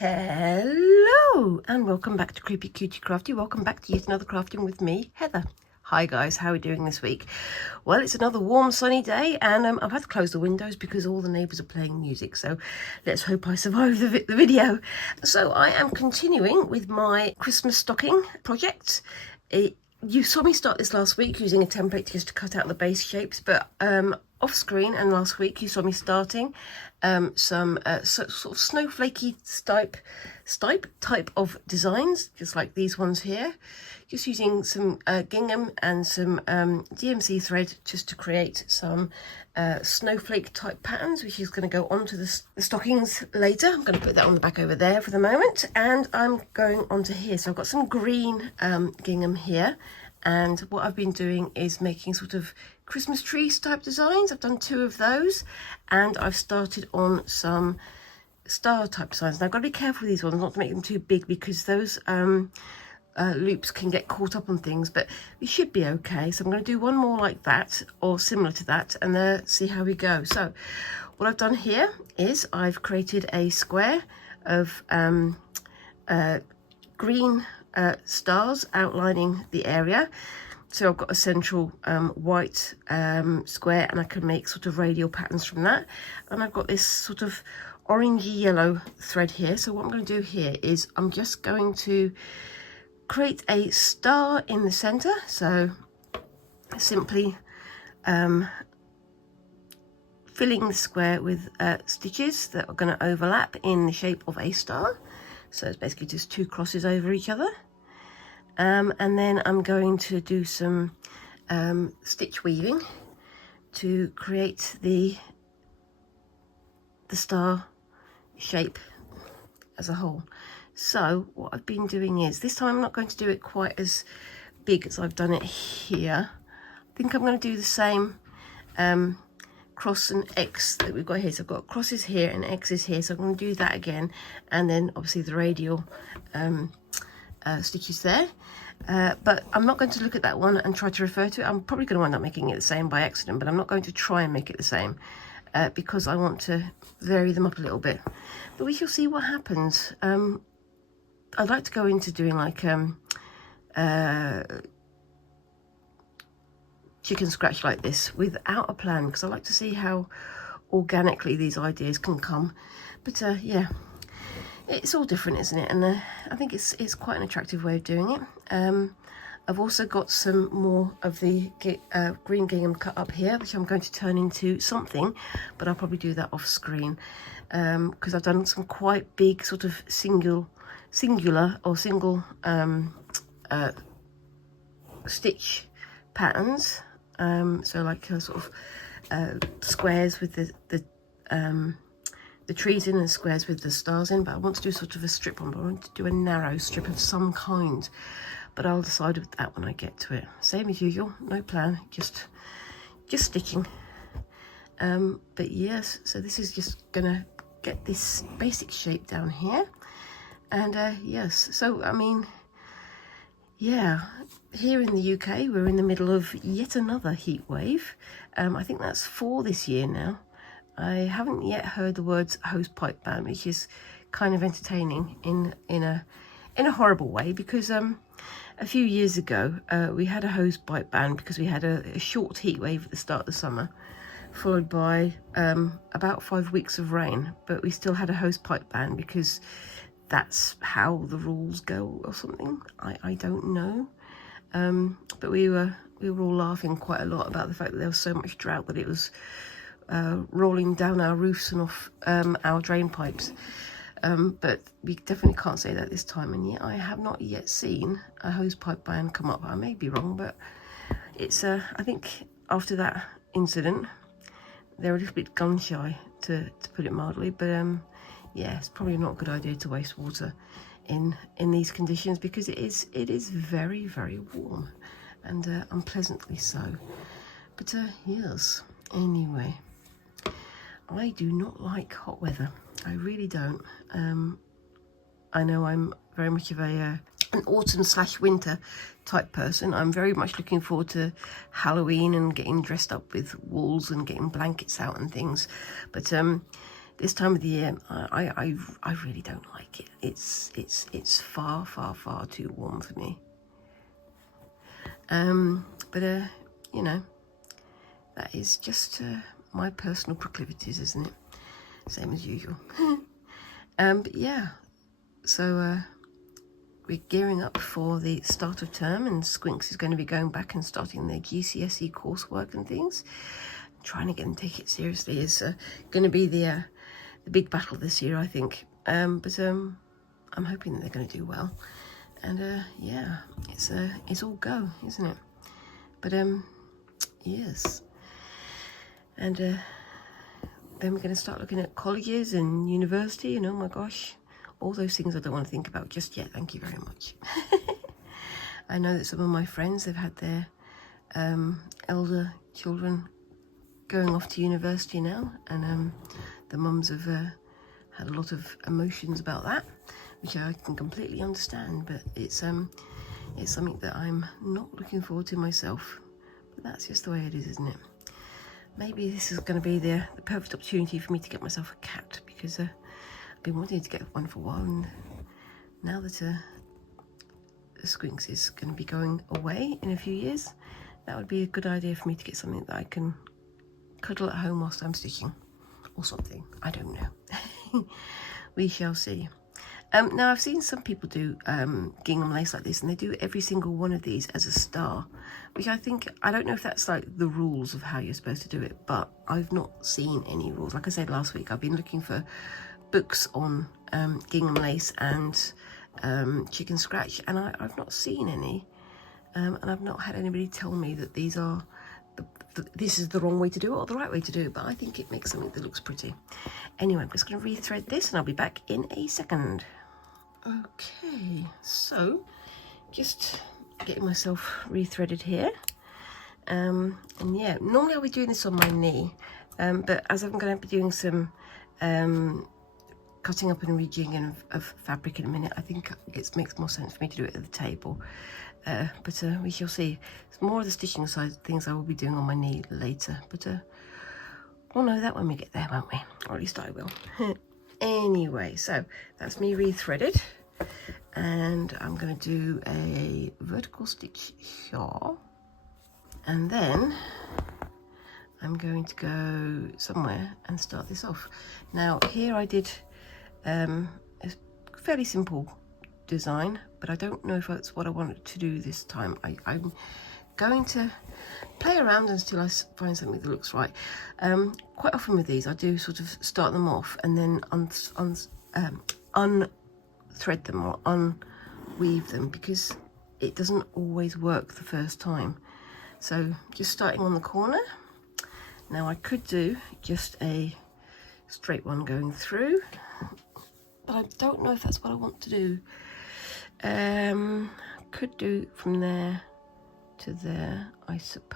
Hello and welcome back to Creepy Cutie Crafty. Welcome back to yet another crafting with me, Heather. Hi guys, how are we doing this week? Well, it's another warm sunny day and I've had to close the windows because all the neighbours are playing music, so let's hope I survive the video. So I am continuing with my Christmas stocking project. You saw me start this last week using a template just to cut out the base shapes, but off screen and last week you saw me starting some sort of snowflakey type of designs, just like these ones here, just using some gingham and some DMC thread just to create some snowflake type patterns, which is going to go onto the stockings later. I'm going to put that on the back over there for the moment, and I'm going onto here. So I've got some green gingham here, and what I've been doing is making sort of Christmas trees type designs. I've done 2 of those, and I've started on some star type designs. Now I've got to be careful with these ones not to make them too big, because those loops can get caught up on things, but we should be okay. So I'm going to do one more like that or similar to that, and see how we go. So what I've done here is I've created a square of green stars outlining the area. So I've got a central white square, and I can make sort of radial patterns from that. And I've got this sort of orangey yellow thread here. So what I'm going to do here is I'm just going to create a star in the center. So simply filling the square with stitches that are going to overlap in the shape of a star. So it's basically just 2 crosses over each other. And then I'm going to do some stitch weaving to create the star shape as a whole. So what I've been doing is, this time I'm not going to do it quite as big as I've done it here. I think I'm going to do the same cross and X that we've got here. So I've got crosses here and X's here, so I'm going to do that again, and then obviously the radial stitches there. But I'm not going to look at that one and try to refer to it. I'm probably going to end up making it the same by accident, but I'm not going to try and make it the same because I want to vary them up a little bit. But we shall see what happens. I'd like to go into doing like chicken scratch like this without a plan, because I like to see how organically these ideas can come. But yeah, it's all different, isn't it? And I think it's quite an attractive way of doing it. I've also got some more of the green gingham cut up here, which I'm going to turn into something, but I'll probably do that off screen because I've done some quite big sort of single stitch patterns. So like sort of squares with the trees in and squares with the stars in, but I want to do sort of a strip one, but I want to do a narrow strip of some kind, but I'll decide with that when I get to it. Same as usual, no plan, just stitching. But yes, so this is just gonna get this basic shape down here, and yes, so I mean, yeah, here in the UK we're in the middle of yet another heat wave. I think that's 4 this year now. I haven't yet heard the words hosepipe ban, which is kind of entertaining in a horrible way, because a few years ago we had a hosepipe ban because we had a short heat wave at the start of the summer, followed by about 5 weeks of rain, but we still had a hosepipe ban because that's how the rules go or something. I don't know, but we were all laughing quite a lot about the fact that there was so much drought that it was rolling down our roofs and off our drain pipes. But we definitely can't say that this time, and yet I have not yet seen a hosepipe ban come up. I may be wrong, but it's I think after that incident they're a little bit gun shy, to put it mildly. But yeah, it's probably not a good idea to waste water in these conditions, because it is very, very warm, and unpleasantly so. But yes, anyway, I do not like hot weather. I really don't. I know I'm very much of an autumn/winter type person. I'm very much looking forward to Halloween and getting dressed up with wools and getting blankets out and things. But this time of the year, I really don't like it. It's far too warm for me. But you know, that is just my personal proclivities, isn't it? Same as usual. But yeah, so we're gearing up for the start of term, and Squinks is going to be going back and starting their GCSE coursework and things. Trying to get them to take it seriously is going to be the big battle this year, I think. But I'm hoping that they're going to do well. And yeah, it's all go, isn't it? But yes. And then we're going to start looking at colleges and university, and oh my gosh, all those things I don't want to think about just yet. Thank you very much. I know that some of my friends have had their elder children going off to university now, and the mums have had a lot of emotions about that, which I can completely understand. But it's something that I'm not looking forward to myself. But that's just the way it is, isn't it? Maybe this is going to be the perfect opportunity for me to get myself a cat, because I've been wanting to get one for a while, and now that the Squinks is going to be going away in a few years, that would be a good idea for me to get something that I can cuddle at home whilst I'm stitching, or something. I don't know. We shall see. Now, I've seen some people do gingham lace like this, and they do every single one of these as a star, which I don't know if that's like the rules of how you're supposed to do it, but I've not seen any rules. Like I said last week, I've been looking for books on gingham lace and chicken scratch, and I've not seen any, and I've not had anybody tell me that these are this is the wrong way to do it or the right way to do it, but I think it makes something that looks pretty. Anyway, I'm just going to rethread this, and I'll be back in a second. Okay, so just getting myself rethreaded here, and yeah, normally I'll be doing this on my knee, but as I'm going to be doing some cutting up and rejigging of fabric in a minute, I think it makes more sense for me to do it at the table. But we shall see. It's more of the stitching side of things I will be doing on my knee later, but we'll know that when we get there, won't we? Or at least I will. Anyway, so that's me rethreaded, and I'm going to do a vertical stitch here, and then I'm going to go somewhere and start this off. Now here I did a fairly simple design, but I don't know if that's what I wanted to do this time. I'm going to play around until I find something that looks right. Quite often with these I do sort of start them off and then unthread them or unweave them, because it doesn't always work the first time. So just starting on the corner. Now I could do just a straight one going through, but I don't know if that's what I want to do. Could do from there to there, I suppose.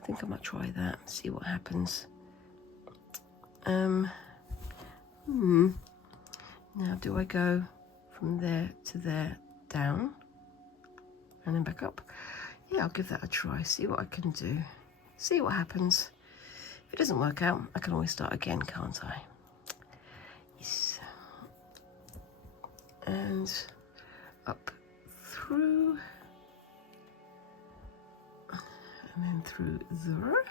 I think I might try that, see what happens. Now do I go from there to there, down, and then back up? Yeah, I'll give that a try, see what I can do, see what happens. If it doesn't work out, I can always start again, can't I? Yes. And up through, and then through there,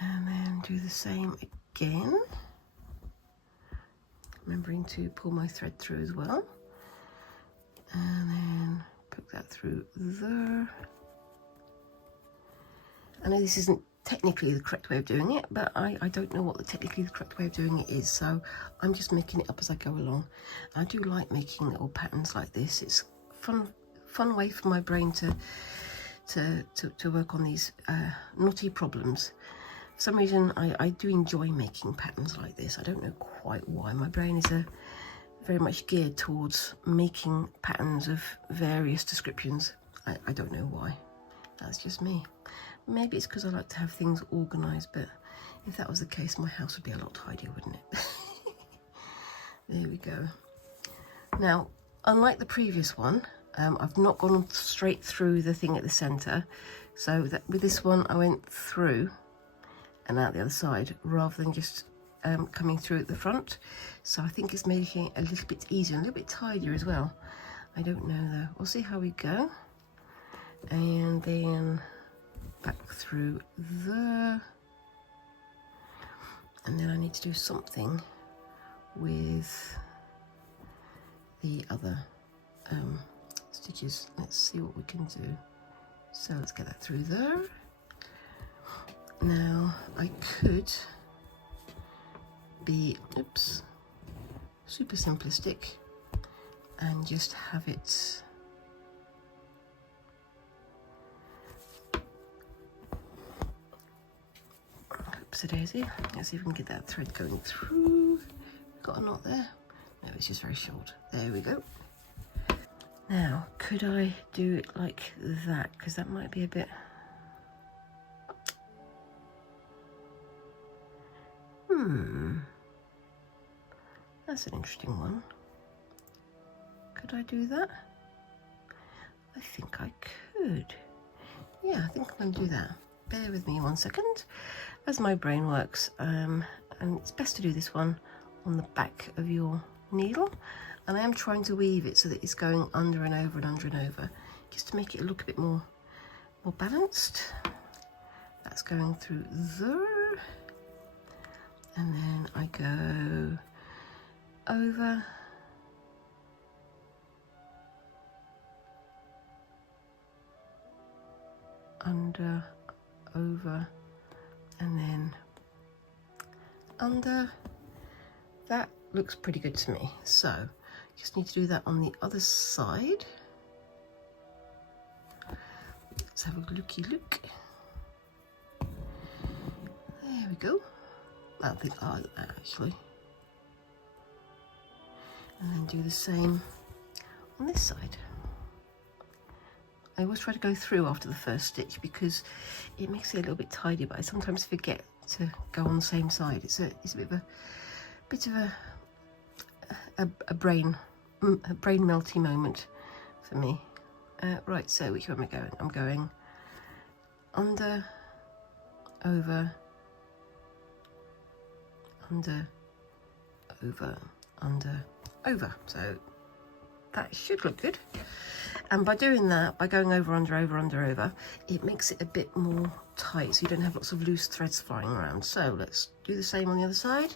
and then do the same again, remembering to pull my thread through as well, and then put that through there. I know this isn't technically the correct way of doing it, but I don't know what technically the correct way of doing it is, so I'm just making it up as I go along. I do like making little patterns like this. It's fun way for my brain to work on these knotty problems. For some reason I do enjoy making patterns like this. I don't know quite why. My brain is very much geared towards making patterns of various descriptions. I don't know why. That's just me. Maybe it's because I like to have things organised, but if that was the case, my house would be a lot tidier, wouldn't it? There we go. Now, unlike the previous one, I've not gone straight through the thing at the centre, so that with this one I went through and out the other side rather than just coming through at the front. So I think it's making it a little bit easier, a little bit tidier as well. I don't know though. We'll see how we go. And then back through there. And then I need to do something with the other stitches. Let's see what we can do. So let's get that through there. Now I could be, oops, super simplistic and just have it oopsie daisy. Let's see if we can get that thread going through. Got a knot there? No, it's just very short. There we go. Now, could I do it like that? Because that might be a bit... That's an interesting one. Could I do that? I think I could. Yeah, I think I'm going to do that. Bear with me 1 second as my brain works. And it's best to do this one on the back of your needle. And I am trying to weave it so that it's going under and over and under and over, just to make it look a bit more balanced. That's going through there. And then I go over, under, over, and then under. That looks pretty good to me. So just need to do that on the other side. Let's have a looky look. There we go. I think I like that actually. And then do the same on this side. I always try to go through after the first stitch because it makes it a little bit tidy, but I sometimes forget to go on the same side. It's a bit of a brain melty moment for me. Right, so which way am I going? I'm going under, over, under, over, under, over. So that should look good. And by doing that, by going over, under, over, under, over, it makes it a bit more tight, so you don't have lots of loose threads flying around. So let's do the same on the other side.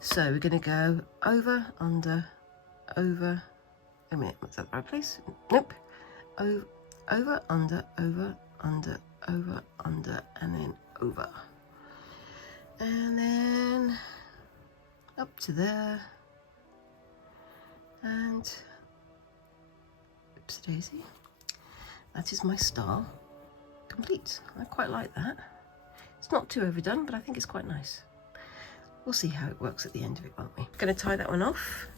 So we're going to go over, under, over. A minute, was that the right place? Nope. Over, under, over, under, over, under, and then over. And then up to there. And oopsie daisy. That is my star complete. I quite like that. It's not too overdone, but I think it's quite nice. We'll see how it works at the end of it, won't we? Going to tie that one off.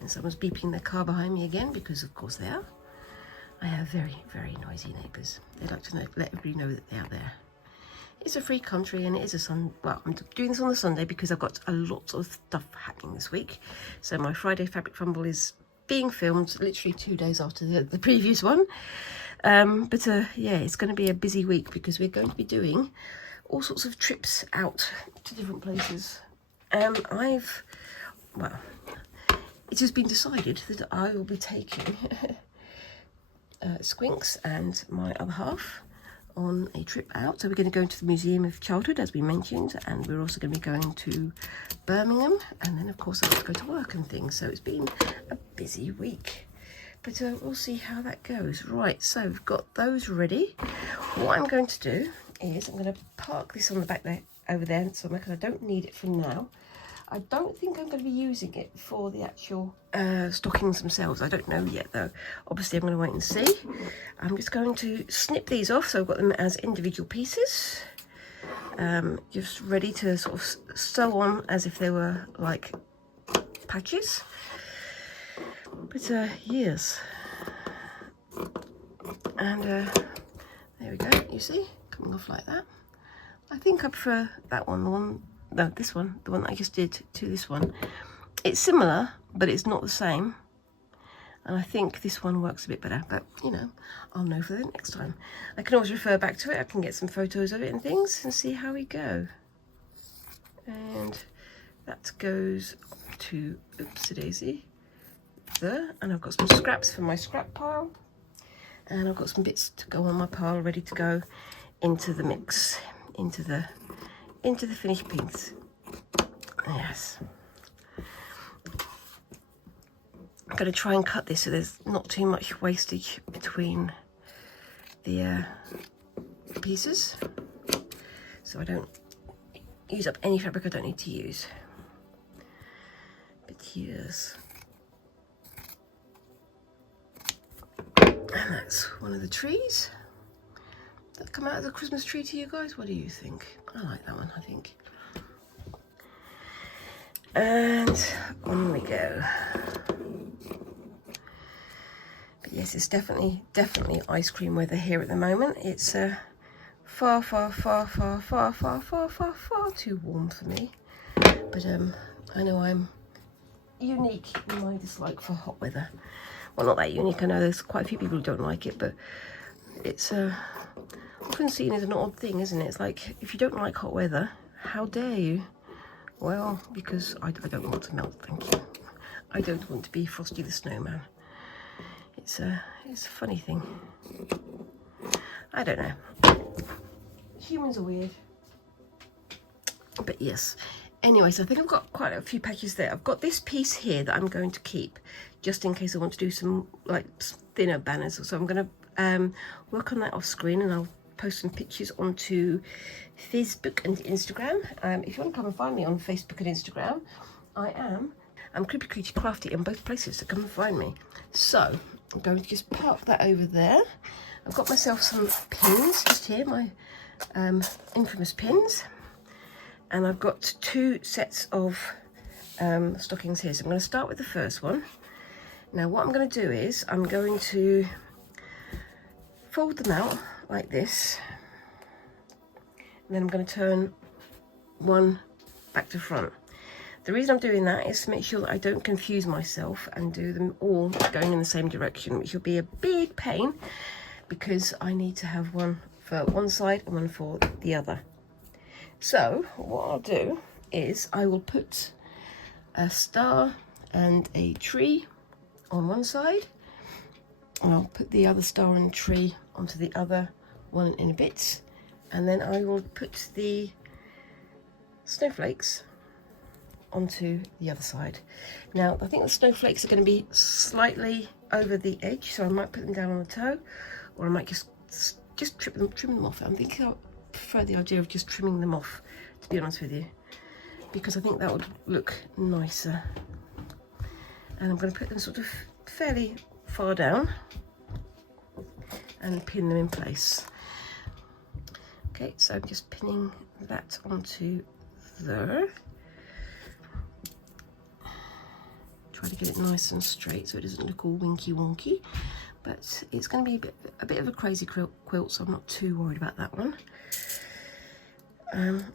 And someone's beeping their car behind me again, because of course they are. I have very, very noisy neighbours. They like to let everybody know that they're out there. It's a free country and it is well, I'm doing this on the Sunday because I've got a lot of stuff happening this week. So my Friday Fabric Fumble is being filmed literally 2 days after the previous one. Yeah, it's going to be a busy week because we're going to be doing all sorts of trips out to different places. Well, it has been decided that I will be taking Squinks and my other half on a trip out. So we're going to go into the Museum of Childhood, as we mentioned, and we're also going to be going to Birmingham, and then of course I have to go to work and things. So it's been a busy week, but we'll see how that goes. Right, so we've got those ready. What I'm going to do is I'm going to park this on the back there, over there, so because I don't need it for now. I don't think I'm going to be using it for the actual stockings themselves. I don't know yet though. Obviously I'm going to wait and see. I'm just going to snip these off, so I've got them as individual pieces. Just ready to sort of sew on as if they were like patches. But yes. And there we go, you see, coming off like that. I think I prefer that one, this one, the one that I just did, to this one. It's similar, but it's not the same. And I think this one works a bit better, but you know, I'll know for the next time. I can always refer back to it. I can get some photos of it and things and see how we go. And that goes to, oopsie daisy, there. And I've got some scraps for my scrap pile. And I've got some bits to go on my pile ready to go into the mix, into the finished piece. Yes. I'm going to try and cut this so there's not too much wastage between the pieces, so I don't use up any fabric I don't need to use. But here's, and that's one of the trees that come out of the Christmas tree to you guys. What do you think? I like that one, I think. And on we go. But yes, it's definitely ice cream weather here at the moment. It's far too warm for me. But I know I'm unique in my dislike for hot weather. Well, not that unique. I know there's quite a few people who don't like it, but it's often seen as an odd thing, isn't it? It's like, if you don't like hot weather, how dare you? Well, because I don't want to melt, thank you. I don't want to be Frosty the Snowman. It's a funny thing. I don't know. Humans are weird. But yes. Anyways, I think I've got quite a few patches there. I've got this piece here that I'm going to keep just in case I want to do some like thinner banners. So I'm going to work on that off screen, and I'll post some pictures onto Facebook and Instagram. If you want to come and find me on Facebook and Instagram, I'm Creepy Creature Crafty in both places, so come and find me. So I'm going to just park that over there. I've got myself some pins just here, my infamous pins, and I've got 2 sets of stockings here. So I'm going to start with the first one. Now what I'm going to do is I'm going to fold them out like this, and then I'm going to turn one back to front. The reason I'm doing that is to make sure that I don't confuse myself and do them all going in the same direction, which will be a big pain because I need to have one for one side and one for the other. So what I'll do is I will put a star and a tree on one side, and I'll put the other star and tree onto the other one in a bit, and then I will put the snowflakes onto the other side. Now I think the snowflakes are going to be slightly over the edge, so I might put them down on the toe, or I might just trim them off. I'm thinking I prefer the idea of just trimming them off, to be honest with you, because I think that would look nicer. And I'm going to put them sort of fairly far down and pin them in place. Okay, so I'm just pinning that onto there. Try to get it nice and straight so it doesn't look all winky wonky, but it's going to be a bit of a crazy quilt, so I'm not too worried about that one.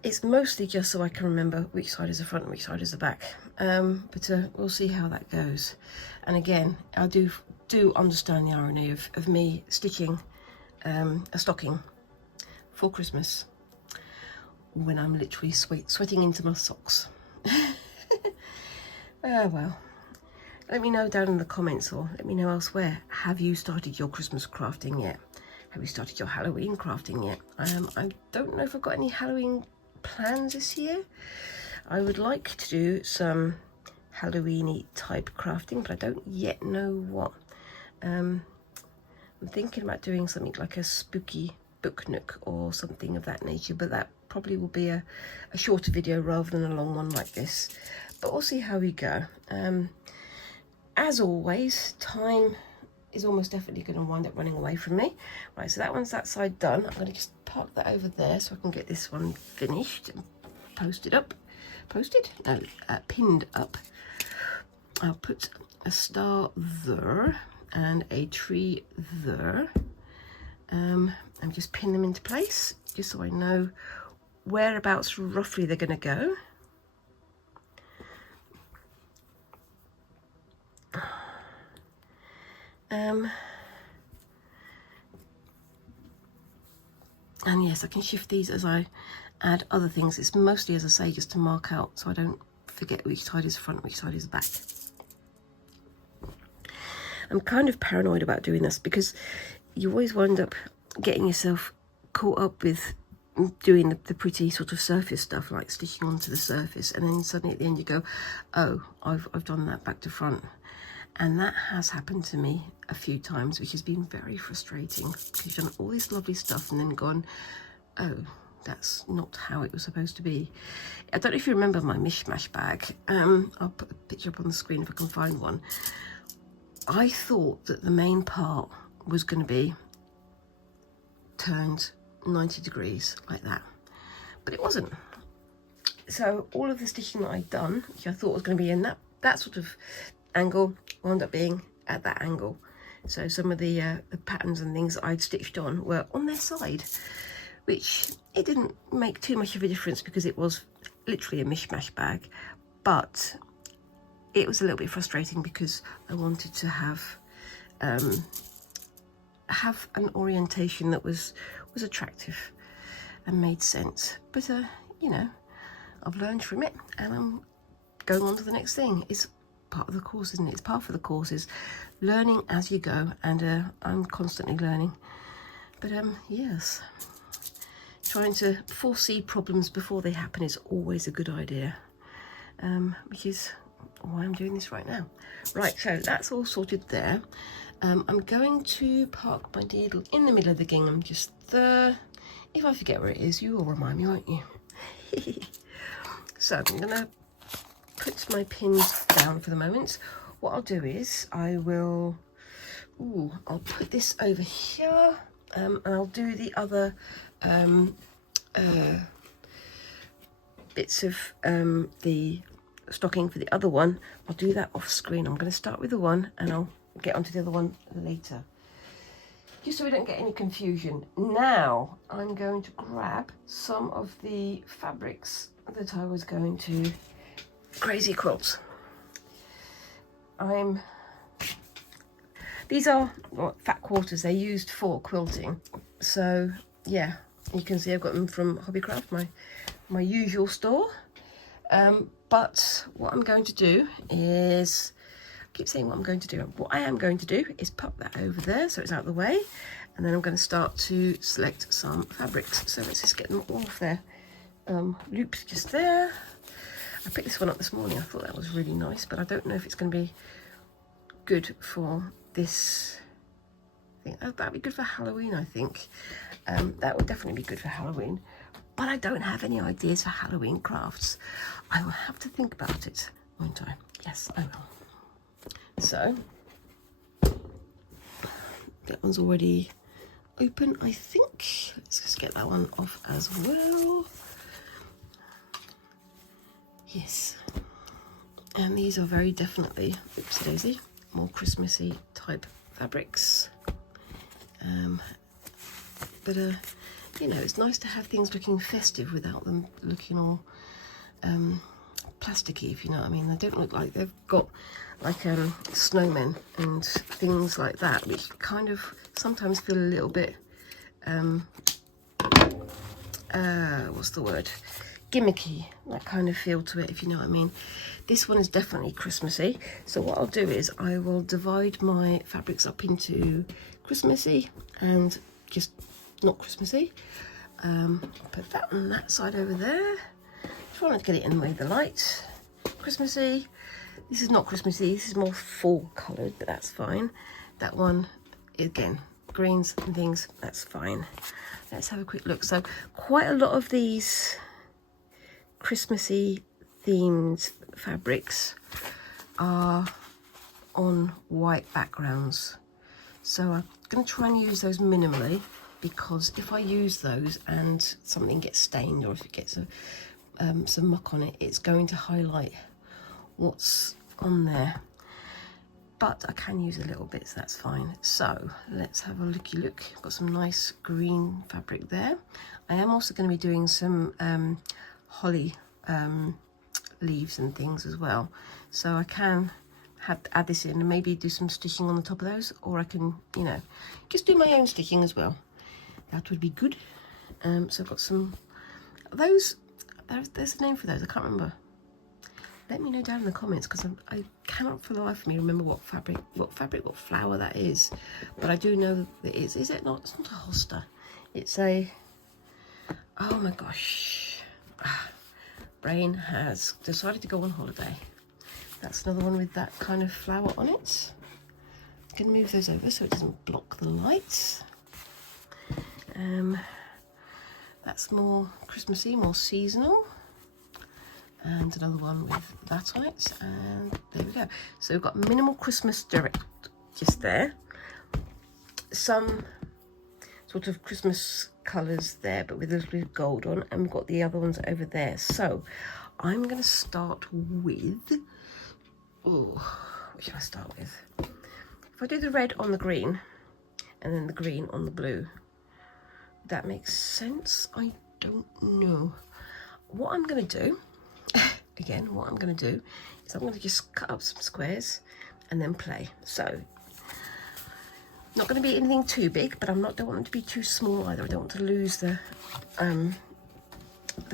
It's mostly just so I can remember which side is the front and which side is the back, but we'll see how that goes. And again, I do understand the irony of me stitching a stocking for Christmas when I'm literally sweating into my socks. Well, let me know down in the comments, or let me know elsewhere. Have you started your Christmas crafting yet? Have you started your Halloween crafting yet? I don't know if I've got any Halloween plans this year. I would like to do some Halloween-y type crafting, but I don't yet know what. I'm thinking about doing something like a spooky book nook or something of that nature, but that probably will be a shorter video rather than a long one like this. But we'll see how we go. As always, time is almost definitely going to wind up running away from me. Right, so that one's that side done. I'm going to just park that over there so I can get this one finished and pinned up. I'll put a star there and a tree there. And just pin them into place just so I know whereabouts roughly they're going to go. And yes, I can shift these as I add other things. It's mostly, as I say, just to mark out so I don't forget which side is front, which side is back. I'm kind of paranoid about doing this because you always wind up getting yourself caught up with doing the pretty sort of surface stuff, like stitching onto the surface, and then suddenly at the end you go, oh, I've done that back to front. And that has happened to me a few times, which has been very frustrating, because you've done all this lovely stuff and then gone, oh, that's not how it was supposed to be. I don't know if you remember my mishmash bag. I'll put a picture up on the screen if I can find one. I thought that the main part was going to be turned 90 degrees like that, but it wasn't. So all of the stitching that I'd done, which I thought was going to be in that sort of angle, wound up being at that angle. So some of the patterns and things I'd stitched on were on their side, which it didn't make too much of a difference because it was literally a mishmash bag, but it was a little bit frustrating because I wanted to have an orientation that was attractive and made sense. But you know, I've learned from it and I'm going on to the next thing. It's part of the course, isn't it? It's part of the course is learning as you go, and I'm constantly learning. But yes, trying to foresee problems before they happen is always a good idea, which is why I'm doing this right now. Right, so that's all sorted there. I'm going to park my needle in the middle of the gingham, just there. If I forget where it is, you will remind me, won't you? So I'm going to put my pins down for the moment. What I'll do is I'll put this over here, and I'll do the other bits of the stocking for the other one. I'll do that off screen. I'm going to start with the one and I'll get onto the other one later, just so we don't get any confusion. Now I'm going to grab some of the fabrics that I was going to crazy quilts. These are fat quarters. They're used for quilting, so yeah, you can see I've got them from Hobbycraft, my usual store. But what I'm going to do is, I keep saying what I'm going to do. What I am going to do is pop that over there so it's out of the way, and then I'm going to start to select some fabrics. So let's just get them all off there. Loops just there. I picked this one up this morning. I thought that was really nice, but I don't know if it's going to be good for this thing. Oh, that'd be good for Halloween, I think. That would definitely be good for Halloween. But I don't have any ideas for Halloween crafts. I will have to think about it, won't I? Yes, I will. So, that one's already open, I think. Let's just get that one off as well. Yes. And these are very definitely, oopsie daisy, more Christmassy type fabrics. But you know, it's nice to have things looking festive without them looking all plasticky, if you know what I mean. They don't look like they've got like snowmen and things like that, which kind of sometimes feel a little bit what's the word, gimmicky, that kind of feel to it, if you know what I mean. This one is definitely Christmassy, so what I'll do is I will divide my fabrics up into Christmassy and just not Christmassy. I'll put that on that side over there. Try not to get it in the way of the light. Christmassy. This is not Christmassy, this is more fall coloured, but that's fine. That one, again, greens and things, that's fine. Let's have a quick look. So quite a lot of these Christmassy themed fabrics are on white backgrounds. So I'm going to try and use those minimally, because if I use those and something gets stained, or if it gets some muck on it, it's going to highlight what's on there. But I can use a little bit, so that's fine. So let's have a looky look. Got some nice green fabric there. I am also going to be doing some holly leaves and things as well, so I can add this in and maybe do some stitching on the top of those, or I can, you know, just do my own stitching as well. That would be good. So I've got some of those. There's a name for those. I can't remember. Let me know down in the comments, because I cannot for the life of me remember what flower that is. But I do know that it is. Is it not? It's not a hosta. It's a. Oh my gosh. Brain has decided to go on holiday. That's another one with that kind of flower on it. I can move those over so it doesn't block the lights. That's more Christmassy, more seasonal. And another one with that on it, and there we go. So we've got minimal Christmas direct just there. Some sort of Christmas colours there, but with a little bit of gold on, and we've got the other ones over there. So I'm going to start with, oh, what should I start with? If I do the red on the green, and then the green on the blue, that makes sense? I don't know. What I'm going to do, again, what I'm going to do is I'm going to just cut up some squares and then play. So, not going to be anything too big, but don't want them to be too small either. I don't want to lose the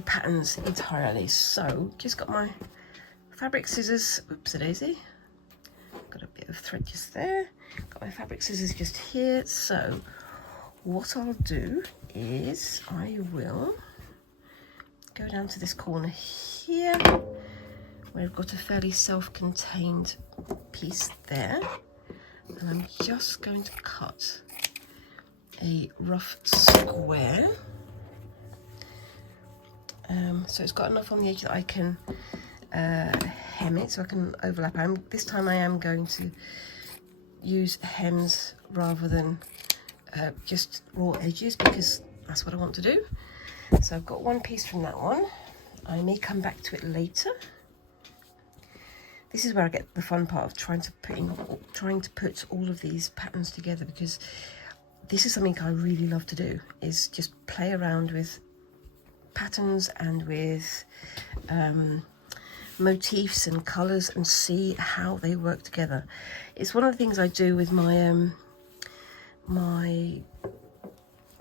patterns entirely. So, just got my fabric scissors. Oops, a daisy. Got a bit of thread just there. Got my fabric scissors just here. So, what I'll do is I will go down to this corner here where I've got a fairly self-contained piece there, and I'm just going to cut a rough square, so it's got enough on the edge that I can hem it, so I can overlap. This time I am going to use hems rather than just raw edges, because that's what I want to do. So I've got one piece from that one. I may come back to it later. This is where I get the fun part of trying to put all of these patterns together, because this is something I really love to do, is just play around with patterns and with motifs and colours and see how they work together. It's one of the things I do with my my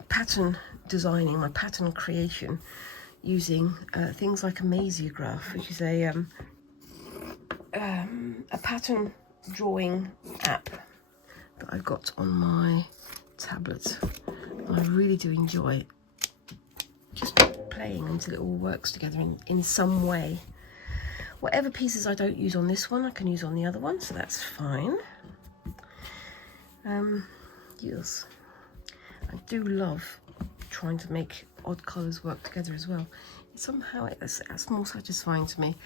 pattern designing, my pattern creation, using things like a Maziograph, which is a pattern drawing app that I've got on my tablet. I really do enjoy just playing until it all works together in some way. Whatever pieces I don't use on this one, I can use on the other one, so that's fine. Yes, I do love trying to make odd colours work together as well. Somehow that's more satisfying to me.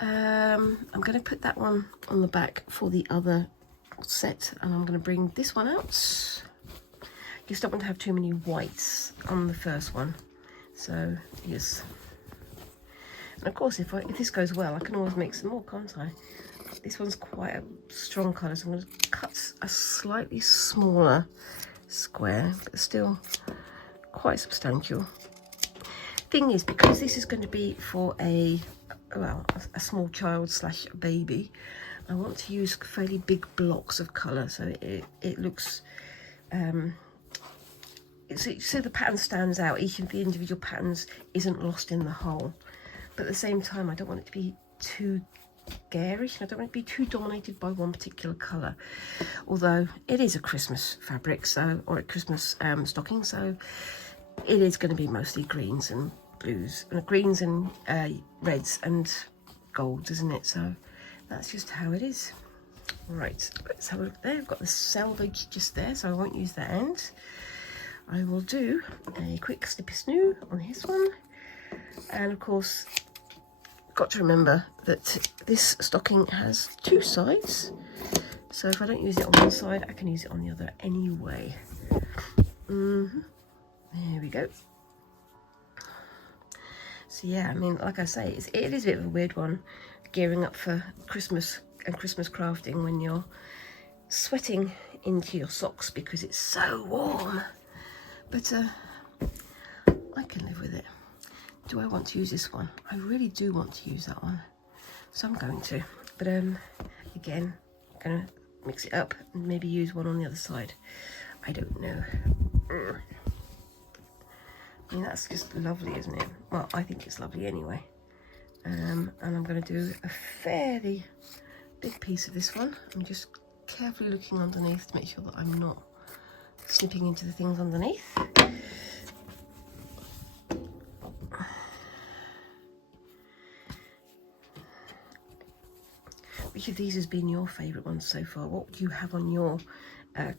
I'm going to put that one on the back for the other set, and I'm going to bring this one out. Just don't want to have too many whites on the first one. So yes, and of course if this goes well, I can always make some more, can't I? This one's quite a strong colour, so I'm going to cut a slightly smaller square, but still quite substantial. Thing is, because this is going to be for a small child slash baby, I want to use fairly big blocks of colour, so it looks so the pattern stands out. Each of the individual patterns isn't lost in the whole, but at the same time I don't want it to be too garish. I don't want it to be too dominated by one particular colour, although it is a Christmas fabric, or a Christmas stocking, so it is going to be mostly greens and blues, and greens and reds and golds, isn't it? So that's just how it is. Right, let's have a look there. I've got the selvage just there, so I won't use that end. I will do a quick snippy snoo on this one, and of course got to remember that this stocking has two sides, so if I don't use it on one side, I can use it on the other anyway. There we go. So yeah, I mean, like I say, it is a bit of a weird one, gearing up for Christmas and Christmas crafting when you're sweating into your socks because it's so warm. But I can live with it. Do I want to use this one? I really do want to use that one, so I'm going to. But Again, I'm gonna mix it up and maybe use one on the other side. I don't know. I mean, that's just lovely, isn't it? Well, I think it's lovely anyway. And I'm going to do a fairly big piece of this one. I'm just carefully looking underneath to make sure that I'm not snipping into the things underneath. Which of these has been your favourite ones so far? What do you have on your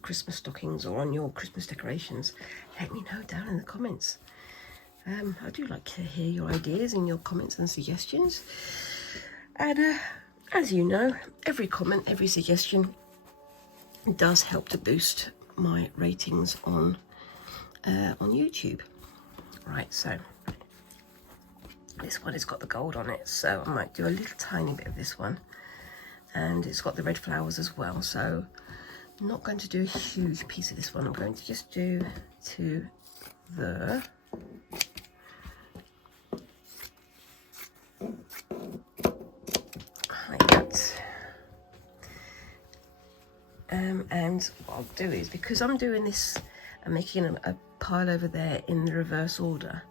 Christmas stockings or on your Christmas decorations? Let me know down in the comments. I do like to hear your ideas and your comments and suggestions. And as you know, every comment, every suggestion does help to boost my ratings on YouTube. Right, so this one has got the gold on it, so I might do a little tiny bit of this one. And it's got the red flowers as well, so I'm not going to do a huge piece of this one. I'm going to just do to the like that. And what I'll do is, because I'm doing this and making a pile over there in the reverse order,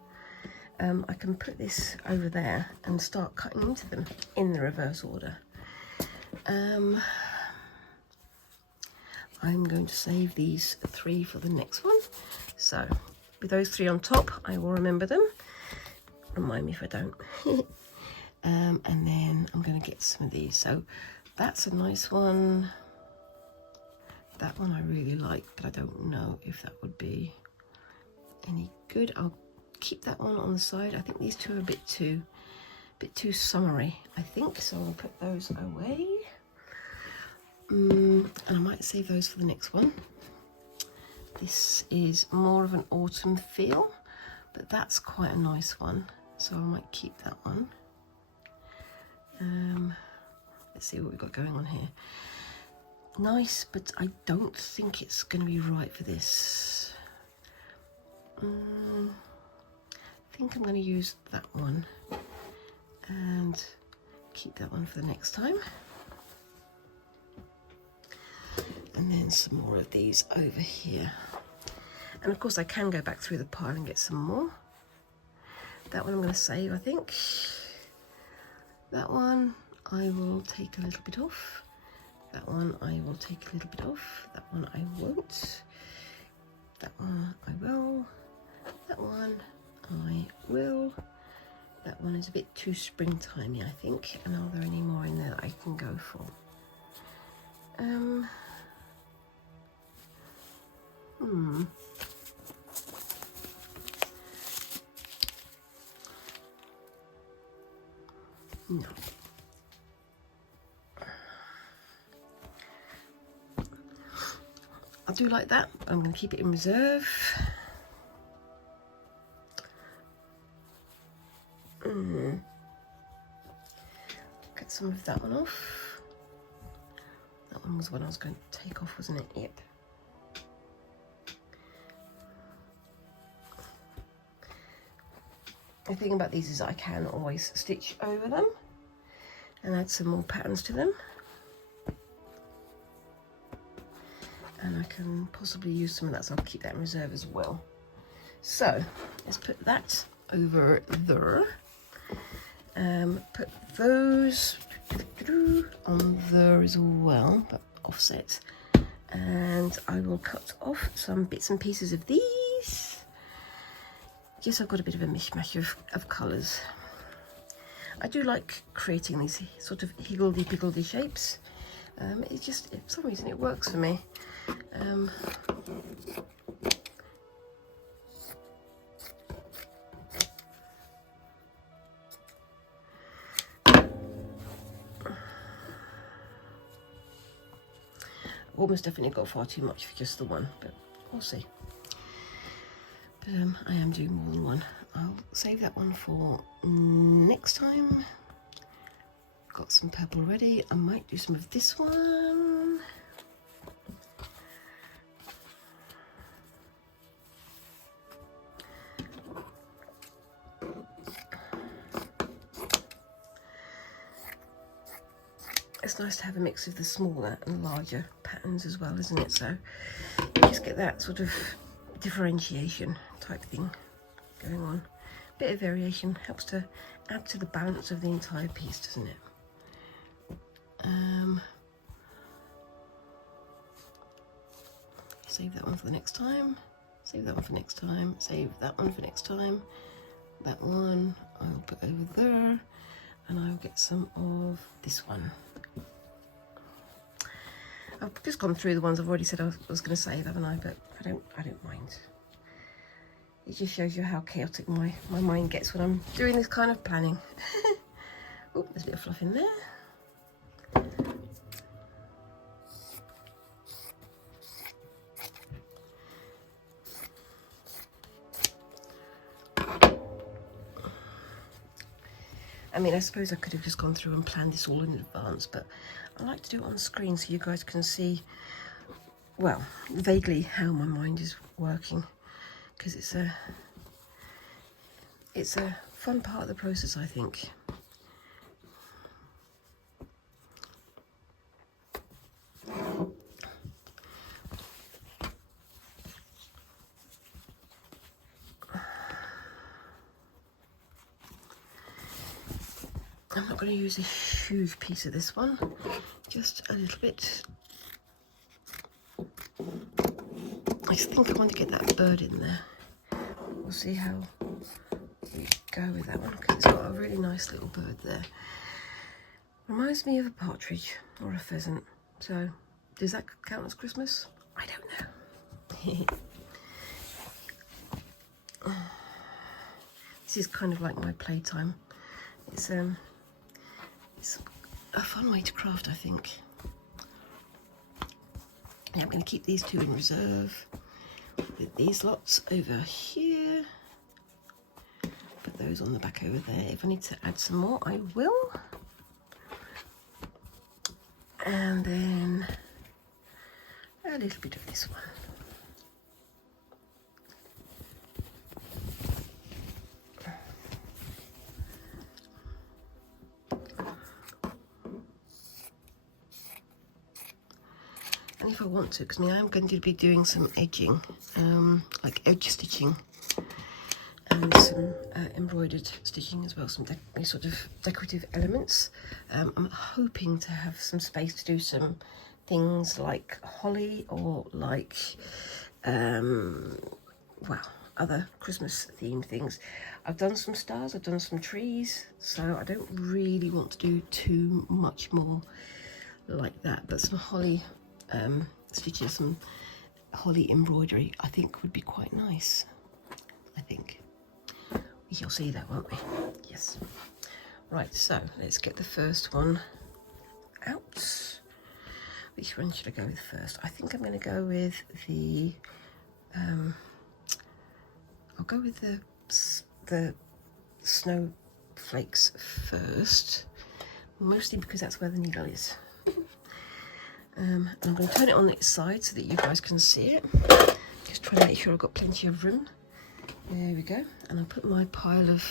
I can put this over there and start cutting into them in the reverse order. I'm going to save these 3 for the next one. So with those 3 on top, I will remember them. Remind me if I don't. And then I'm going to get some of these. So that's a nice one. That one I really like, but I don't know if that would be any good. I'll keep that one on the side. I think these 2 are a bit too summery, I think, so I'll put those away. And I might save those for the next one. This is more of an autumn feel, but that's quite a nice one, so I might keep that one. Let's see what we've got going on here. Nice, but I don't think it's going to be right for this. I think I'm going to use that one and keep that one for the next time. And then some more of these over here. And of course I can go back through the pile and get some more. That one I'm going to save, I think. That one I will take a little bit off. That one I will take a little bit off. That one I won't. That one I will. That one I will. That one is a bit too springtimey, I think. And are there any more in there that I can go for? No. I do like that. I'm going to keep it in reserve. Get some of that one off. That one was one I was going to take off, wasn't it? Yep. The thing about these is I can always stitch over them and add some more patterns to them. And I can possibly use some of that, so I'll keep that in reserve as well. So let's put that over there. Put those on there as well, but offset. And I will cut off some bits and pieces of these. Yes, I've got a bit of a mishmash of colours. I do like creating these sort of higgledy-piggledy shapes. It just, for some reason, it works for me. Almost definitely got far too much for just the one, but we'll see. But I am doing more than one. I'll save that one for next time. Got some purple ready. I might do some of this one. it's nice to have a mix of the smaller and larger patterns as well, isn't it? So you just get that sort of differentiation type thing going on. Bit of variation helps to add to the balance of the entire piece, doesn't it? Save that one for the next time. Save that one for next time. Save that one for next time. That one I'll put over there, and I'll get some of this one. I've just gone through the ones I've already said I was going to save, haven't I? But I don't mind. It just shows you how chaotic my mind gets when I'm doing this kind of planning. Oh, there's a bit of fluff in there. I mean, I suppose I could have just gone through and planned this all in advance, but I like to do it on the screen so you guys can see, well, vaguely how my mind is working, because it's a fun part of the process, I think. I'm not going to use a huge piece of this one, just a little bit. I think I want to get that bird in there. We'll see how we go with that one, because it's got a really nice little bird there. Reminds me of a partridge or a pheasant. So, does that count as Christmas? I don't know. This is kind of like my playtime. It's a fun way to craft, I think. Now I'm going to keep these two in reserve. With these lots over here. Put those on the back over there. If I need to add some more, I will. And then a little bit of this one. And if I want to, because I am going to be doing some edging, like edge stitching, and some embroidered stitching as well, some sort of decorative elements. I'm hoping to have some space to do some things like holly or like, well, other Christmas themed things. I've done some stars, I've done some trees, so I don't really want to do too much more like that, but some holly stitches, some holly embroidery, I think would be quite nice. I think we shall see that, won't we? Yes. Right, so let's get the first one out. Which one should I go with first? I think I'm going to go with the I'll go with the snowflakes first, mostly because that's where the needle is. And I'm going to turn it on its side so that you guys can see it. Just trying to make sure I've got plenty of room. There we go. And I'll put my pile of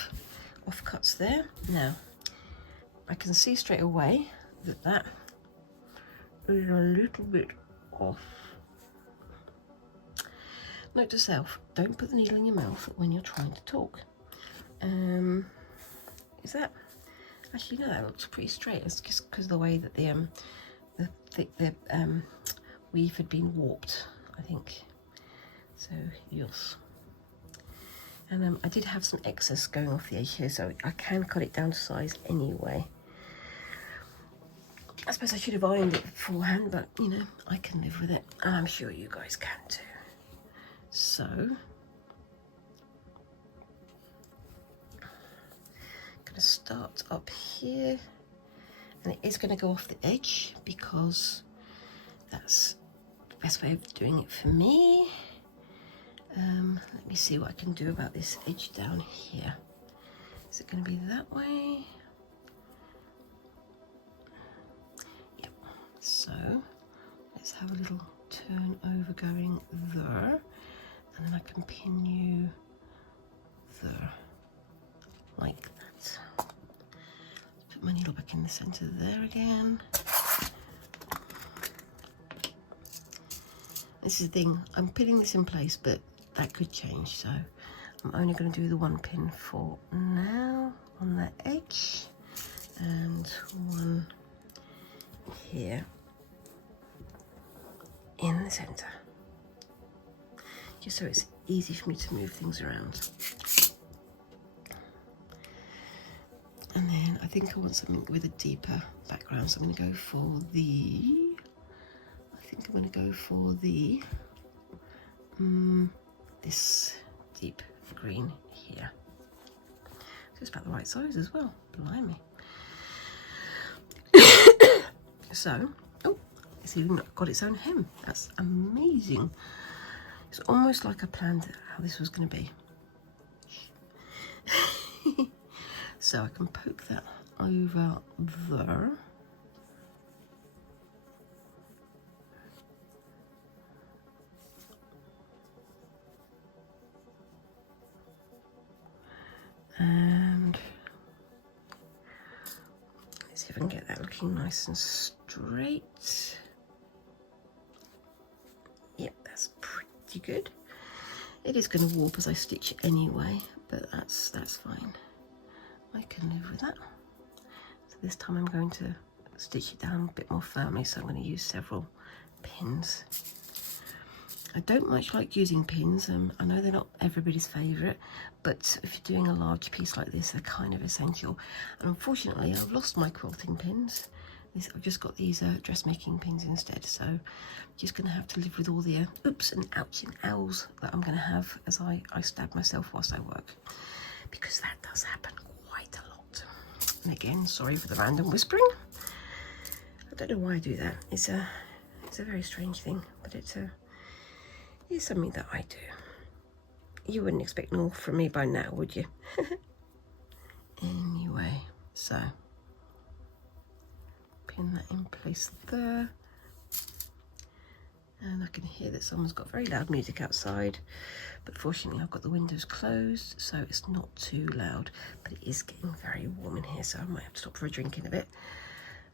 offcuts there. Now, I can see straight away that that is a little bit off. Note to self, don't put the needle in your mouth when you're trying to talk. Is that... Actually, no, that looks pretty straight. It's just because of the way that the weave had been warped, I think. So, yes. And I did have some excess going off the edge here, so I can cut it down to size anyway. I suppose I should have ironed it beforehand, but, you know, I can live with it. And I'm sure you guys can too. So, I'm going to start up here. And it is going to go off the edge because that's the best way of doing it for me. Let me see what I can do about this edge down here. Is it going to be that way? Yep. So let's have a little turn over going there. And then I can pin you there, like that. Put my needle back in the center there again. this is the thing, I'm pinning this in place, but that could change, so I'm only going to do the one pin for now on that edge, and one here in the center, just so it's easy for me to move things around. And then I think I want something with a deeper background, so I'm going to go for the, this deep green here. So it's about the right size as well, blimey. So, oh, it's even got its own hem. That's amazing. It's almost like I planned how this was going to be. So I can poke that over there. And let's see if I can get that looking nice and straight. Yep, that's pretty good. It is going to warp as I stitch anyway, but that's fine. I can live with that. So this time I'm going to stitch it down a bit more firmly, so I'm going to use several pins. I don't much like using pins. I know they're not everybody's favourite, but if you're doing a large piece like this, they're kind of essential. And unfortunately, I've lost my quilting pins. I've just got these dressmaking pins instead, so I'm just going to have to live with all the oops and ouch and owls that I'm going to have as I stab myself whilst I work, because that does happen quite a lot. And again, sorry for the random whispering. I don't know why I do that. It's a very strange thing, but it's something that I do. You wouldn't expect more from me by now, would you? Anyway, so pin that in place there. And I can hear that someone's got very loud music outside, but fortunately I've got the windows closed, so it's not too loud, but it is getting very warm in here, so I might have to stop for a drink in a bit.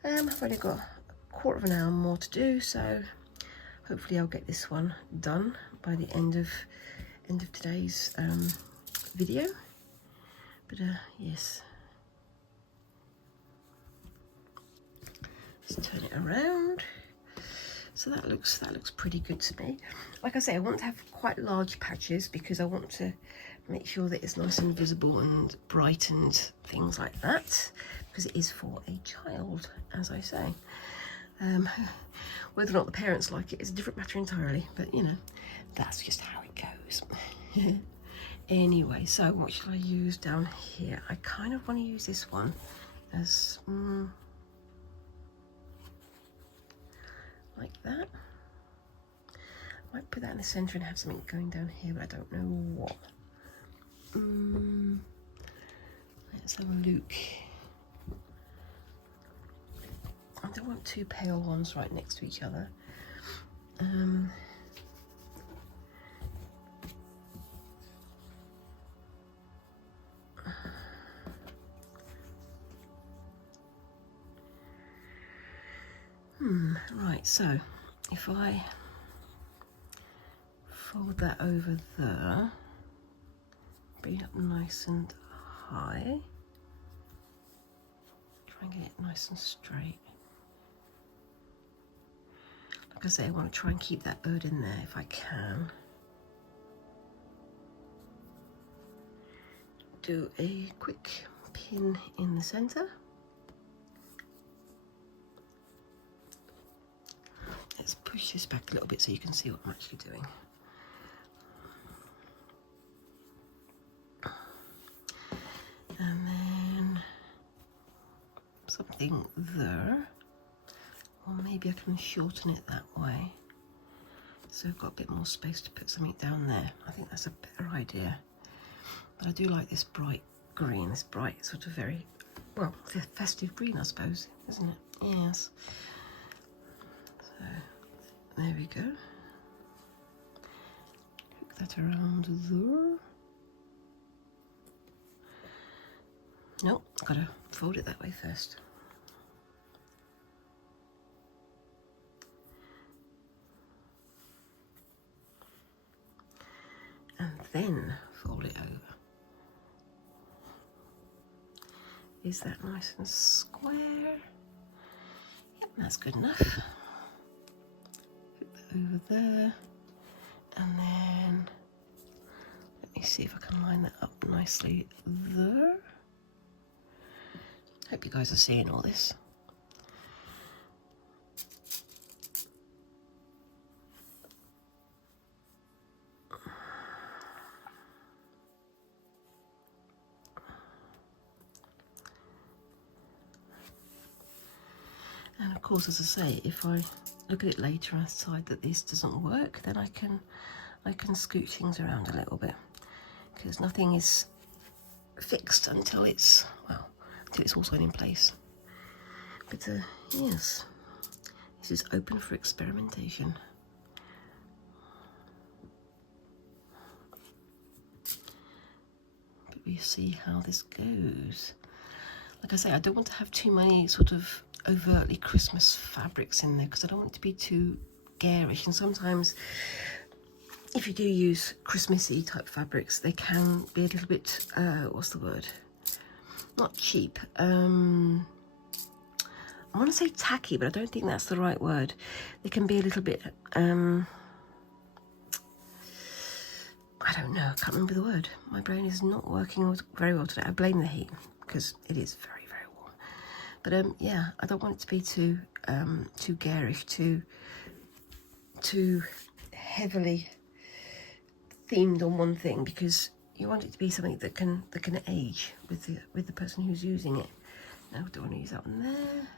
I've only got a quarter of an hour more to do, so hopefully I'll get this one done by the end of today's video. But yes, let's turn it around. So that looks pretty good to me. Like I say, I want to have quite large patches because I want to make sure that it's nice and visible and bright and things like that, because it is for a child, as I say. Whether or not the parents like it is a different matter entirely, but you know, that's just how it goes. Anyway, so what should I use down here? I kind of want to use this one as like that. I might put that in the center and have something going down here, but I don't know what. Let's have a look. I don't want two pale ones right next to each other. Right, so if I fold that over there, bring it up nice and high, try and get it nice and straight. Like I say, I want to try and keep that bird in there if I can. Do a quick pin in the center. Let's push this back a little bit so you can see what I'm actually doing. And then something there. Or maybe I can shorten it that way. So I've got a bit more space to put something down there. I think that's a better idea. But I do like this bright green, this bright sort of very, well, festive green, I suppose, isn't it? Yes. So there we go. Hook that around there. Nope, gotta fold it that way first. and then fold it over. Is that nice and square? Yep, that's good enough. Put that over there, and then let me see if I can line that up nicely there. Hope you guys are seeing all this. And of course, as I say, if I look at it later and I decide that this doesn't work, then I can scooch things around a little bit, because nothing is fixed until it's, well, until it's also in place. But yes, this is open for experimentation. But we see how this goes. Like I say, I don't want to have too many sort of overtly Christmas fabrics in there, because I don't want it to be too garish. And sometimes if you do use Christmassy type fabrics, they can be a little bit, what's the word? Not cheap. I want to say tacky, but I don't think that's the right word. They can be a little bit, I don't know, I can't remember the word. My brain is not working very well today. I blame the heat, because it is very, very warm. But yeah, I don't want it to be too garish, too heavily themed on one thing, because you want it to be something that can age with the person who's using it. Now, do I want to use that one there?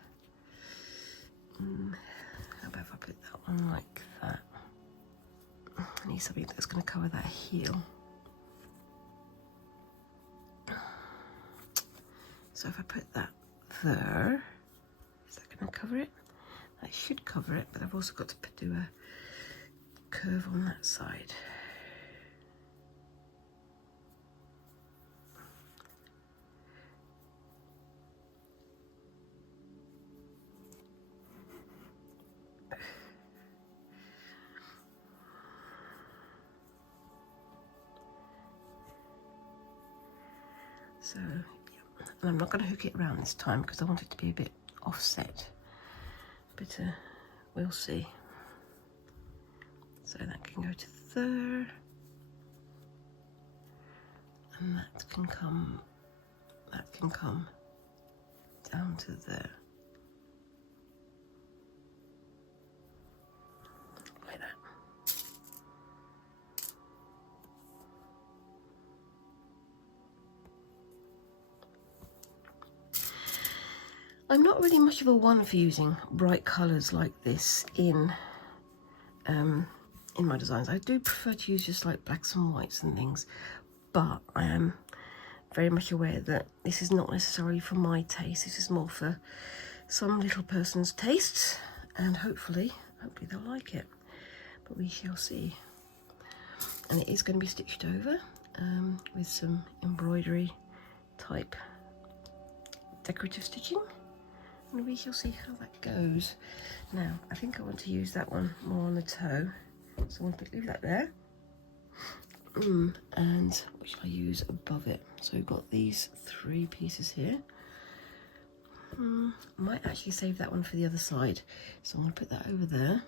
How about if I put that one like that? I need something that's going to cover that heel. So if I put that there, is that going to cover it? That should cover it, but I've also got to do a curve on that side. So, yeah. And I'm not going to hook it around this time, because I want it to be a bit offset. But we'll see. So that can go to there. And that can come down to there. Like that. I'm not really much of a one for using bright colours like this in my designs. I do prefer to use just like blacks and whites and things, but I am very much aware that this is not necessarily for my taste. This is more for some little person's tastes, and hopefully they'll like it. But we shall see. And it is going to be stitched over with some embroidery type decorative stitching. And we shall see how that goes. Now, I think I want to use that one more on the toe. So I want to leave that there. And what shall I use above it? So we've got these 3 pieces here. I might actually save that one for the other side. So I'm going to put that over there.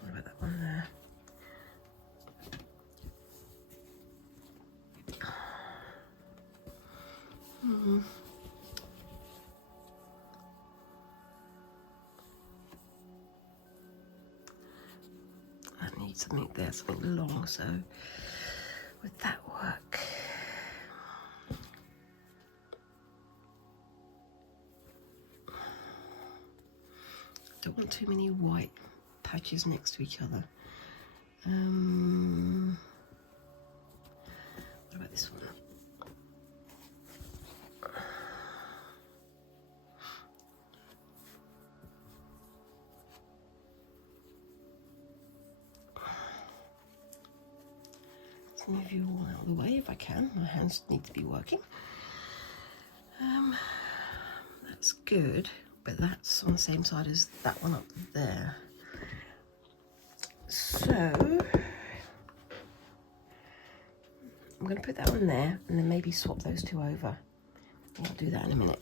What about that one there? That needs something there, something long, so would that work? Don't want too many white patches next to each other. What about this one? Let's move you all out of the way if I can. My hands need to be working. That's good, but that's on the same side as that one up there. So I'm going to put that on there and then maybe swap those two over. I'll do that in a minute.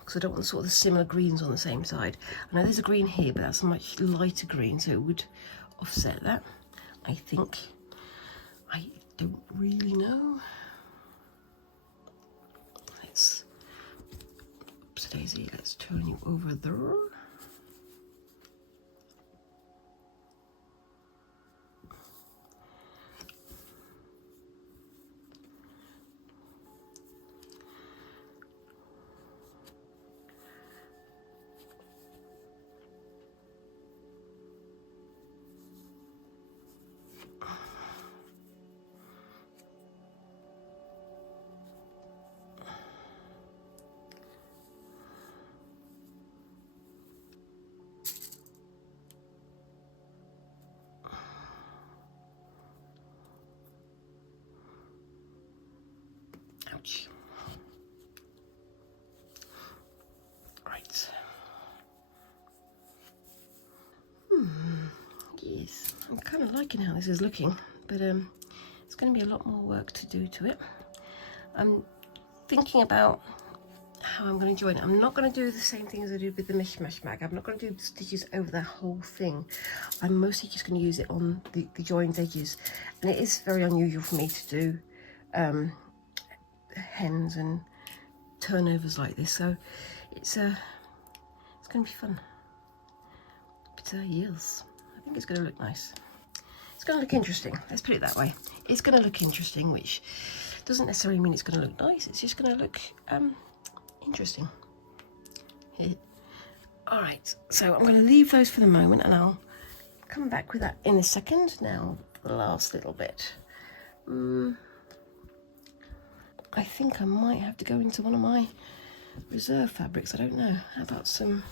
Because I don't want sort of the similar greens on the same side. I know there's a green here, but that's a much lighter green, so it would offset that, I think. I don't really know. Let's, oops daisy, let's turn you over there. Ouch. Right. Yes, I'm kind of liking how this is looking, but it's going to be a lot more work to do to it. I'm thinking about how I'm going to join it. I'm not going to do the same thing as I did with the mishmash mag. I'm not going to do stitches over the whole thing. I'm mostly just going to use it on the joined edges, and it is very unusual for me to do hens and turnovers like this, so it's going to be fun. But yes, I think it's going to look nice. It's going to look interesting, let's put it that way. It's going to look interesting, which doesn't necessarily mean it's going to look nice. It's just going to look interesting. All right, so I'm going to leave those for the moment, and I'll come back with that in a second. Now the last little bit. I think I might have to go into one of my reserve fabrics. I don't know. How about some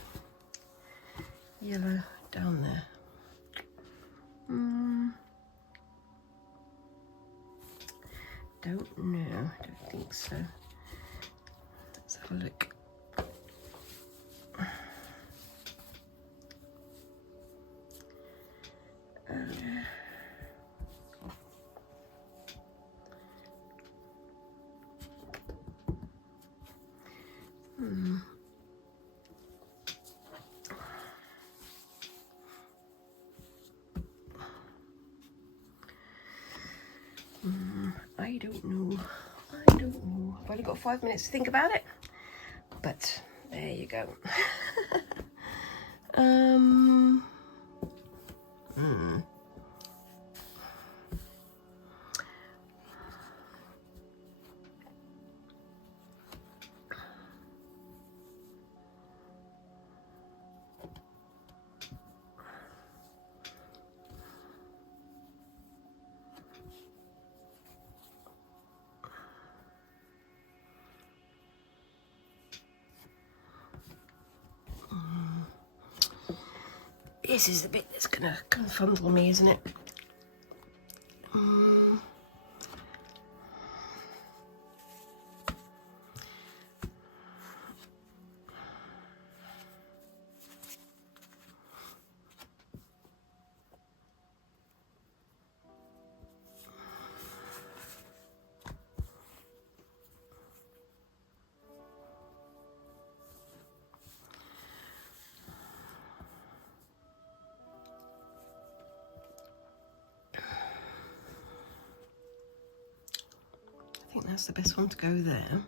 yellow down there? Don't know. I don't think so. Let's have a look. I don't know. I've only got 5 minutes to think about it, but there you go. This is the bit that's gonna confuddle me, isn't it? I think that's the best one to go there,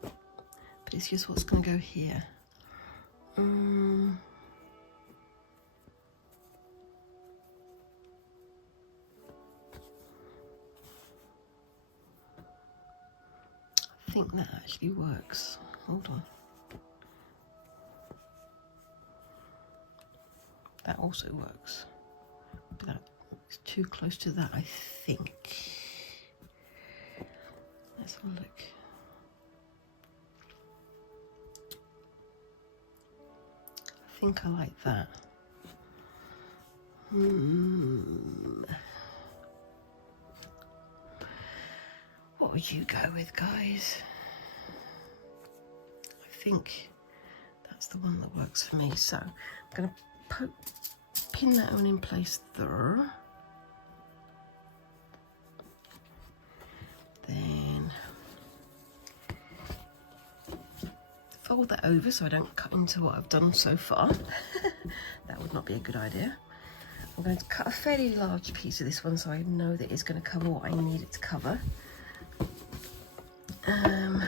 but it's just what's going to go here. I think that actually works. Hold on. That also works, but that's too close to that, I think. Let's have a look. I think I like that. What would you go with, guys? I think that's the one that works for me. So I'm going to pin that one in place there. fold that over so I don't cut into what I've done so far. That would not be a good idea. I'm going to cut a fairly large piece of this one so I know that it's going to cover what I need it to cover. And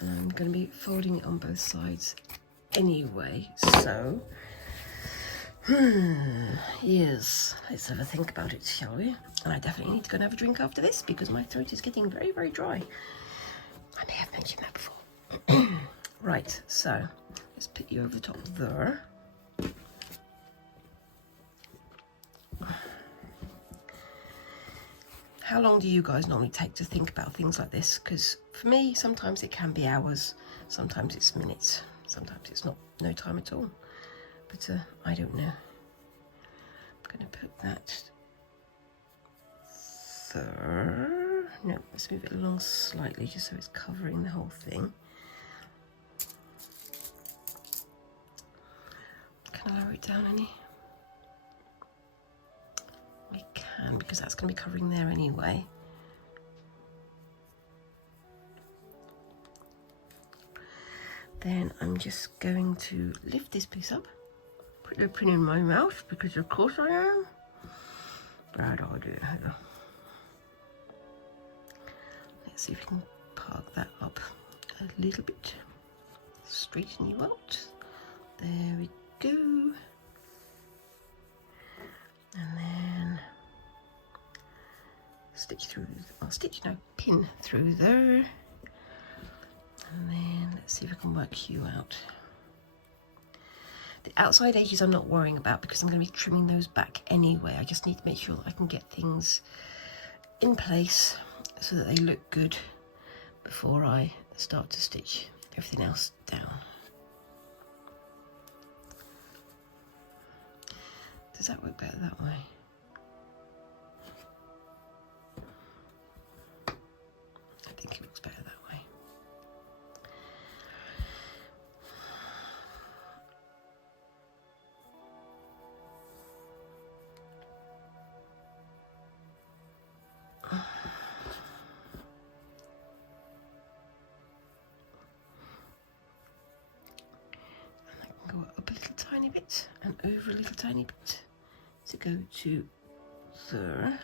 I'm going to be folding it on both sides anyway, so yes, let's have a think about it, shall we? And I definitely need to go and have a drink after this because my throat is getting very, very dry. I may have mentioned that before. Right, so let's put you over the top there. How long do you guys normally take to think about things like this? Because for me, sometimes it can be hours, sometimes it's minutes, sometimes it's no time at all. But I don't know. I'm going to put that there. No, let's move it along slightly just so it's covering the whole thing. Can I lower it down any? We can, because that's going to be covering there anyway. Then I'm just going to lift this piece up, put the pin in my mouth because of course I am. Bad idea. Let's see if we can park that up a little bit. Straighten you out. There we go. And then stitch through, pin through there. And then let's see if I can work you out. The outside edges I'm not worrying about because I'm going to be trimming those back anyway. I just need to make sure that I can get things in place so that they look good before I start to stitch everything else down. Does that work better that way? I think it looks better that way. And I can go up a little tiny bit and over a little tiny bit to go to there.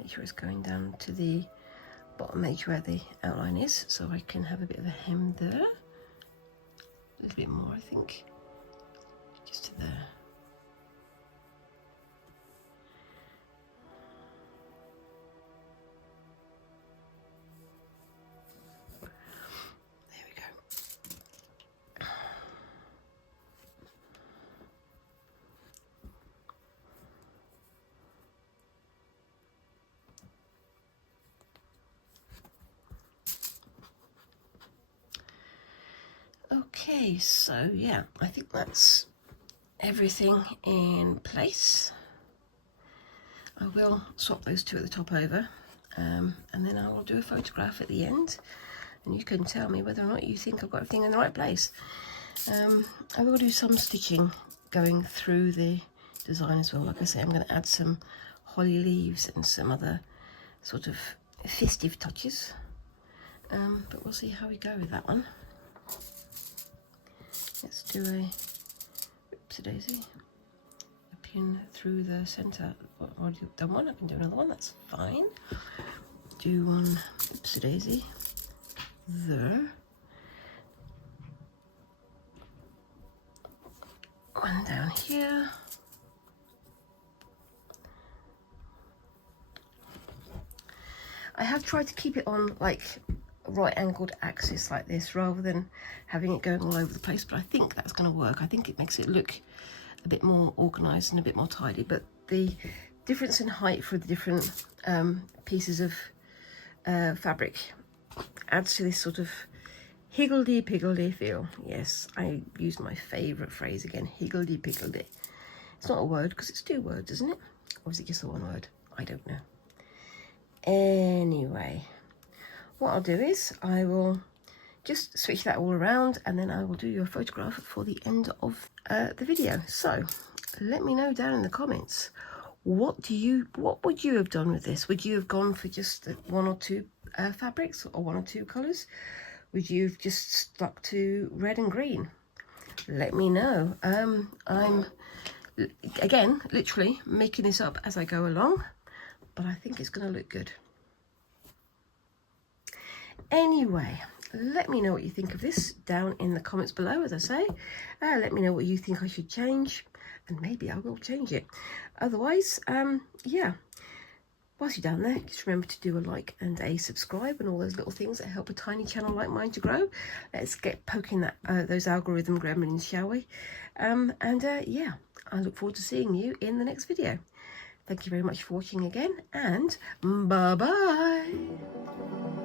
Make sure it's going down to the bottom edge where the outline is, so I can have a bit of a hem there. A little bit more, I think, just to there. There we go. Okay, so yeah, I think that's everything in place. I will swap those two at the top over, and then I will do a photograph at the end, and you can tell me whether or not you think I've got everything in the right place. I will do some stitching going through the design as well. Like I say, I'm going to add some holly leaves and some other sort of festive touches, but we'll see how we go with that one. Let's do a oopsie-daisy, a pin through the centre. Already done one, I can do another one, that's fine. Do one oopsie-daisy there. One down here. I have tried to keep it on like right angled axis like this rather than having it going all over the place, but I think that's going to work. I think it makes it look a bit more organised and a bit more tidy, but the difference in height for the different pieces of fabric adds to this sort of higgledy-piggledy feel. Yes, I used my favourite phrase again, higgledy-piggledy. It's not a word because it's two words, isn't it? Or is it just the one word? I don't know. Anyway, what I'll do is I will just switch that all around and then I will do your photograph for the end of the video. So let me know down in the comments. What would you have done with this? Would you have gone for just one or two fabrics or one or two colours? Would you have just stuck to red and green? Let me know. I'm again literally making this up as I go along, but I think it's going to look good. Anyway, let me know what you think of this down in the comments below. As I say, let me know what you think I should change, and maybe I will change it. Otherwise, yeah, whilst you're down there, just remember to do a like and a subscribe and all those little things that help a tiny channel like mine to grow. Let's get poking that those algorithm gremlins, shall we? Yeah, I look forward to seeing you in the next video. Thank you very much for watching again, and bye bye.